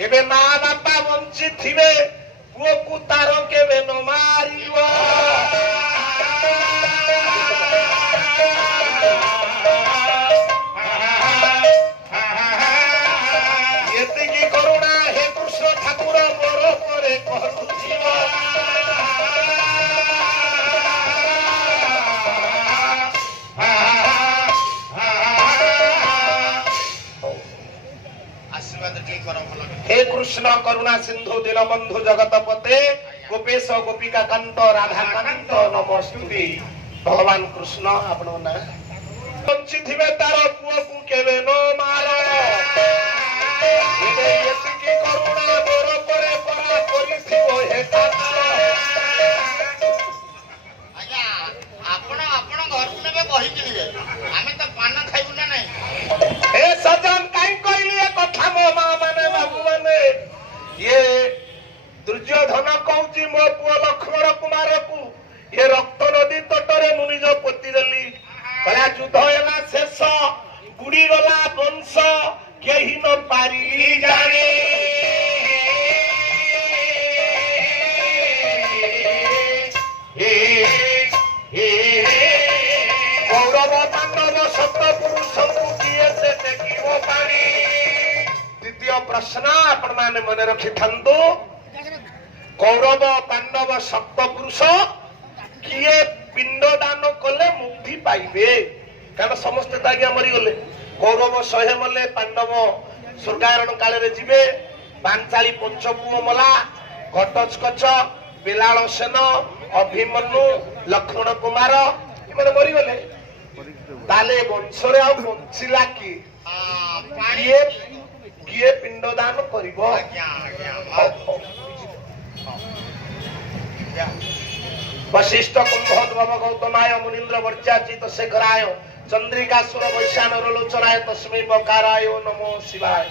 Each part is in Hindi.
एबे मां बापा बंची थिबे पुओ को तार केबे न मारिबो एतिकी करुणा हे कृष्ण ठाकुर मोर परे करूथिबो हे कृष्ण करुणा सिंधु दीनबंधु जगतपते गोपेश गोपिका कांत राधा कांत नमस्तुते भगवान कृष्ण आपण ना बंची थिबे तार पुओ को केबे न मारो एबे एतिकी करुणा मोर परे परा करिथिबो हे ठाकुर आज्ञा आपण घर को नेबे कहि किनिबे आमे त पान खाइबु ना नै हे सजन काई कहली ए कथा मो मां माने बाबू माने ये दुर्योधन कहूची मो पुओ लक्ष्मण कुमार को ये रक्त नदी तटरे मुनिज पोती देली कला युद्ध होला शेष गुडी गला वंश केही न पारी जाने कौरव पांडव सप्त पुरुष किए से देखिबो पानी द्वितीय प्रश्न आपण माने मने रखि थांतु कौरव पांडव सप्त पुरुष किए पिंड दान कले मुक्ति पाइबे कारण समस्त तागिया मरी गले कौरव 100 मले पांडव स्वर्गारोहण काल रे जिबे पांचाली पंचपुओ मला घटोत्कच बिलाल सेन अभिमन्यु लक्ष्मण कुमार इमाने मरी गले ताले वंशरे आ बंचिला की किए किए पिंड दान करिवो वशिष्ठ कुंभोद्भव गौतमाय मुनीन्द्र वर्चाचित शेखराय चंद्रिका सुर वैशान रोलोचनाय तस्मै बकाराय नमो शिवाय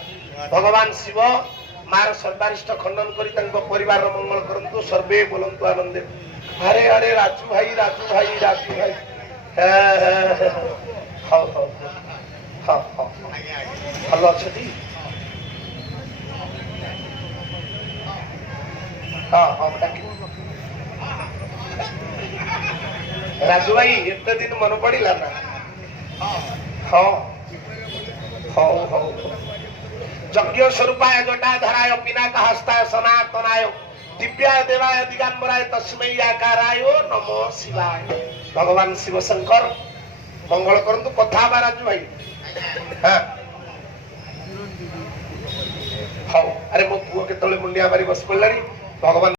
भगवान शिव मार सर्वारिष्ट खंडन करी तंग परिवार मंगल करंतु सर्वे बोलंतु आनंदे अरे अरे राजू भाई हां हेलो छथि हां राजू भाई एते दिन मन पड़िला ना हाँ यज्ञ स्वरूपाय जटाधराय पिनाक हस्ताय सनातनाय दिव्याय देवाय दिगंबराय तस्मै आकाराय नमो शिवाय भगवान शिव शंकर मंगल करंतु कथा बा राजू भाई हां हां अरे मो पुओ केतले मुंडिया मारी बस पड़लानी भगवान